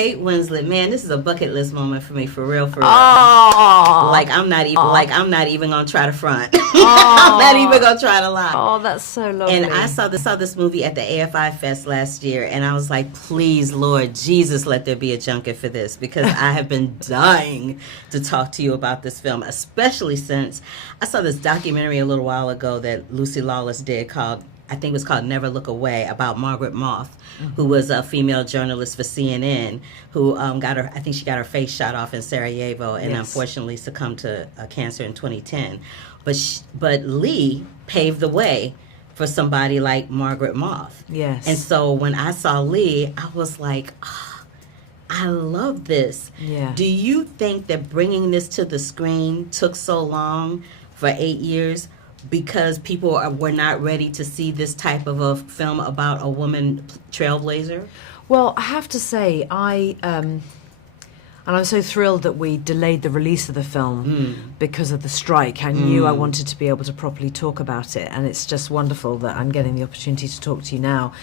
Kate Winslet, man, this is a bucket list moment for me, for real, for real. Oh, Like I'm not even gonna try to front. I'm not even gonna try to lie. Oh, that's so lovely. And I saw this movie at the AFI Fest last year, and I was like, please, Lord Jesus, let there be a junket for this, because I have been dying to talk to you about this film, especially since I saw this documentary a little while ago that Lucy Lawless did called, I think it was called Never Look Away, about Margaret Moth, who was a female journalist for CNN, who I think she got her face shot off in Sarajevo, and unfortunately succumbed to cancer in 2010. But Lee paved the way for somebody like Margaret Moth. Yes. And so when I saw Lee, I was like, oh, I love this. Yeah. Do you think that bringing this to the screen took so long, for 8 years, because people were not ready to see this type of a film about a woman trailblazer? Well, I have to say, and I'm so thrilled that we delayed the release of the film because of the strike. I knew I wanted to be able to properly talk about it, and it's just wonderful that I'm getting the opportunity to talk to you now.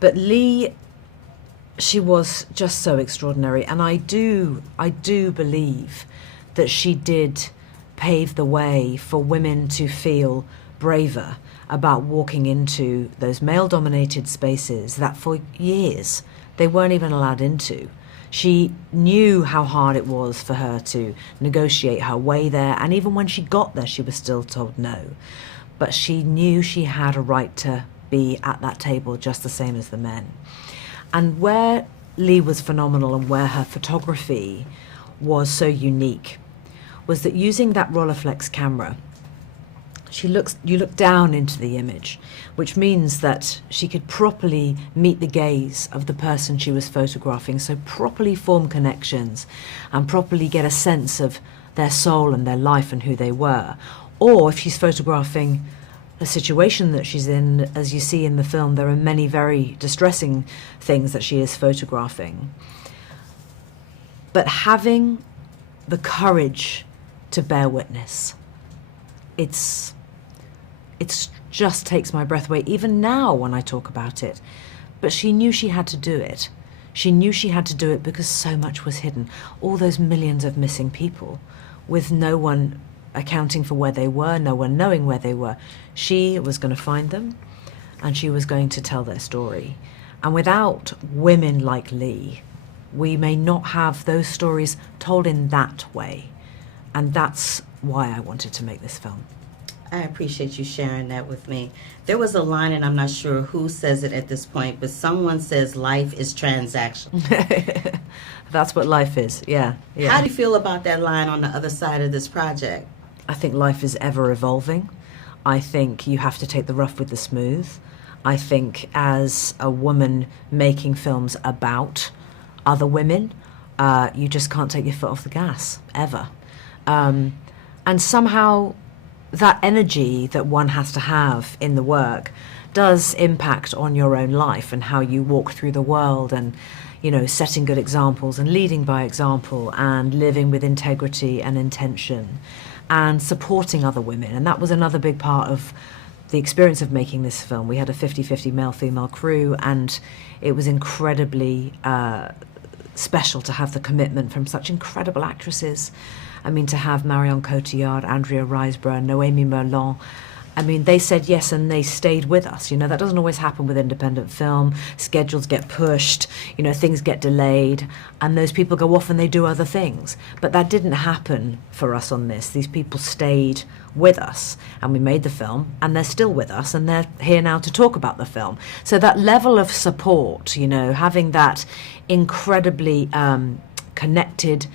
But Lee, she was just so extraordinary, and I do believe that she did pave the way for women to feel braver about walking into those male-dominated spaces that for years they weren't even allowed into. She knew how hard it was for her to negotiate her way there, and even when she got there, she was still told no. But she knew she had a right to be at that table just the same as the men. And where Lee was phenomenal and where her photography was so unique was that using that Rolleiflex camera, you look down into the image, which means that she could properly meet the gaze of the person she was photographing, so properly form connections and properly get a sense of their soul and their life and who they were. Or if she's photographing a situation that she's in, as you see in the film, there are many very distressing things that she is photographing. But having the courage to bear witness, it just takes my breath away, even now when I talk about it. But she knew she had to do it. She knew she had to do it because so much was hidden. All those millions of missing people, with no one accounting for where they were, no one knowing where they were. She was going to find them, and she was going to tell their story. And without women like Lee, we may not have those stories told in that way. And that's why I wanted to make this film. I appreciate you sharing that with me. There was a line, and I'm not sure who says it at this point, but someone says life is transactional. That's what life is, yeah. How do you feel about that line on the other side of this project? I think life is ever evolving. I think you have to take the rough with the smooth. I think as a woman making films about other women, you just can't take your foot off the gas, ever. And somehow that energy that one has to have in the work does impact on your own life and how you walk through the world, and, you know, setting good examples and leading by example and living with integrity and intention and supporting other women. And that was another big part of the experience of making this film. We had a 50-50 male-female crew, and it was incredibly special to have the commitment from such incredible actresses. I mean, to have Marion Cotillard, Andrea Riseborough, Noémie Merlan. I mean, they said yes and they stayed with us. You know, that doesn't always happen with independent film. Schedules get pushed, you know, things get delayed, and those people go off and they do other things. But that didn't happen for us on this. These people stayed with us, and we made the film, and they're still with us, and they're here now to talk about the film. So that level of support, you know, having that incredibly connected,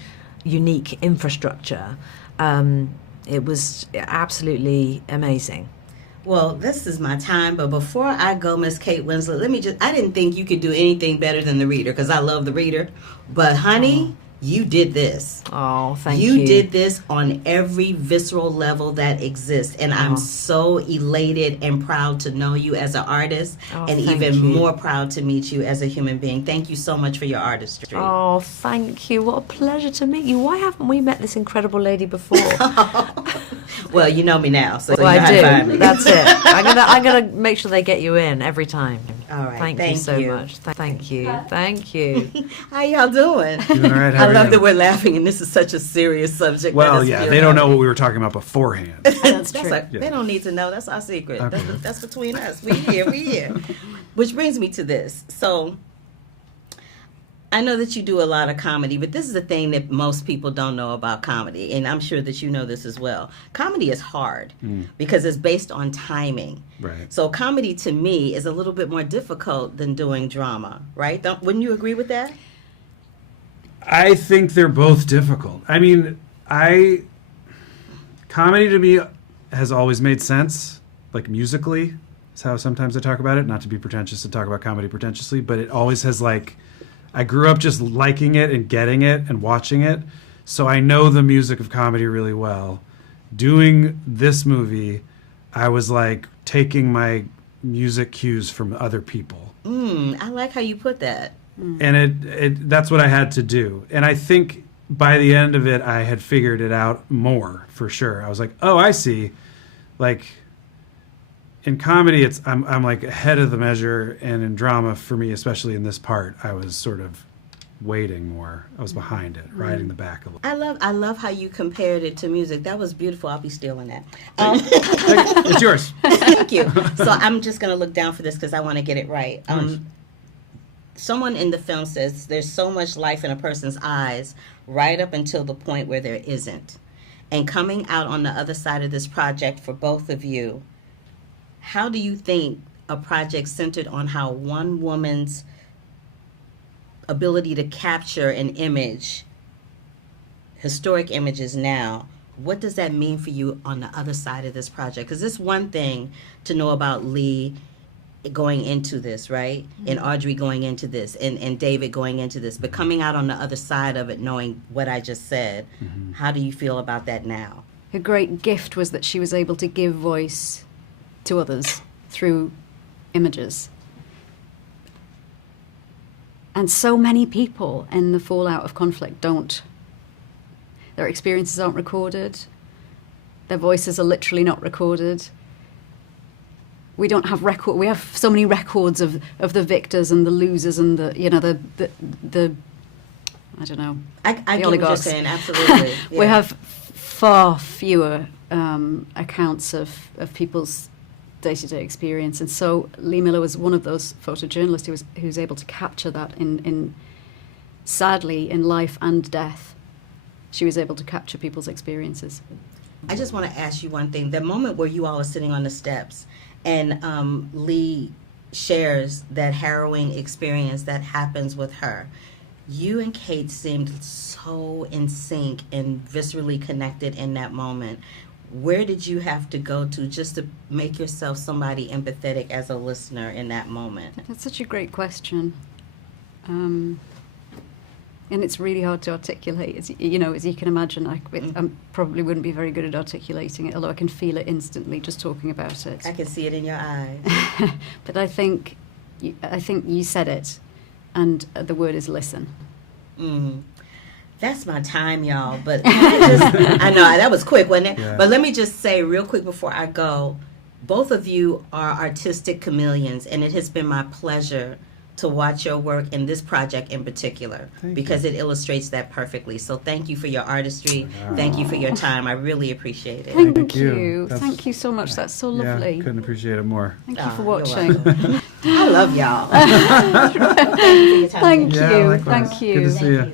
unique infrastructure, it was absolutely amazing. Well, this is my time, but before I go, Miss Kate Winslet, I didn't think you could do anything better than The Reader, because I love The Reader, but honey, you did this. Oh, thank you. You did this on every visceral level that exists, and I'm so elated and proud to know you as an artist, and even more proud to meet you as a human being. Thank you so much for your artistry. Oh, thank you. What a pleasure to meet you. Why haven't we met this incredible lady before? Well, you know me now, so well, you know how to find do. me. That's it. I'm gonna make sure they get you in every time. All right. Thank you so much. Thank you. Thank you. How y'all doing? Doing all right. How I are love you? that we're laughing, and this is such a serious subject. Well, yeah, they don't know what we were talking about beforehand. That's true. They don't need to know. That's our secret. Okay. That's between us. We here. Which brings me to this. So, I know that you do a lot of comedy, but this is the thing that most people don't know about comedy, and I'm sure that you know this as well. Comedy is hard because it's based on timing. Right. So comedy to me is a little bit more difficult than doing drama, right? Wouldn't you agree with that? I think they're both difficult. I mean, comedy to me has always made sense, like musically. Is how sometimes I talk about it. Not to be pretentious to talk about comedy pretentiously, but it always has like, I grew up just liking it and getting it and watching it. So I know the music of comedy really well. Doing this movie, I was like taking my music cues from other people. I like how you put that. And that's what I had to do. And I think by the end of it, I had figured it out more for sure. I was like, oh, I see. Like in comedy, I'm like ahead of the measure, and in drama, for me, especially in this part, I was sort of waiting more. I was behind it, riding the back a little. I love how you compared it to music. That was beautiful. I'll be stealing that. It's yours. Thank you. So I'm just going to look down for this because I want to get it right. Nice. Someone in the film says there's so much life in a person's eyes right up until the point where there isn't. And coming out on the other side of this project for both of you, how do you think a project centered on how one woman's ability to capture an image, historic images now, what does that mean for you on the other side of this project? Because it's one thing to know about Lee going into this, right? And Audrey going into this, and David going into this, but coming out on the other side of it, knowing what I just said, how do you feel about that now? Her great gift was that she was able to give voice to others through images. And so many people in the fallout of conflict don't. Their experiences aren't recorded. Their voices are literally not recorded. We don't have record. We have so many records of the victors and the losers and the I don't know. I the get what you're oligarchs. saying, absolutely. Yeah. We have far fewer accounts of people's day-to-day experience, and so Lee Miller was one of those photojournalists who was able to capture that in sadly in life and death. She was able to capture people's experiences. I just want to ask you one thing. The moment where you all are sitting on the steps and Lee shares that harrowing experience that happens with her, you and Kate seemed so in sync and viscerally connected in that moment. Where did you have to go to just to make yourself somebody empathetic as a listener in that moment? That's such a great question. And it's really hard to articulate. As you can imagine, I probably wouldn't be very good at articulating it, although I can feel it instantly just talking about it. I can see it in your eyes. But I think you said it, and the word is listen. That's my time, y'all. But I know that was quick, wasn't it? Yeah. But let me just say real quick before I go, both of you are artistic chameleons, and it has been my pleasure to watch your work in this project in particular, because it illustrates that perfectly. So thank you for your artistry. Thank you for your time. I really appreciate it. Thank you. you. That's- Thank you so much. That's so lovely. Yeah, couldn't appreciate it more. Thank you for You're watching. welcome. I love y'all. Thank you for your time. Thank Yeah, you. likewise. Thank you. Good to see you.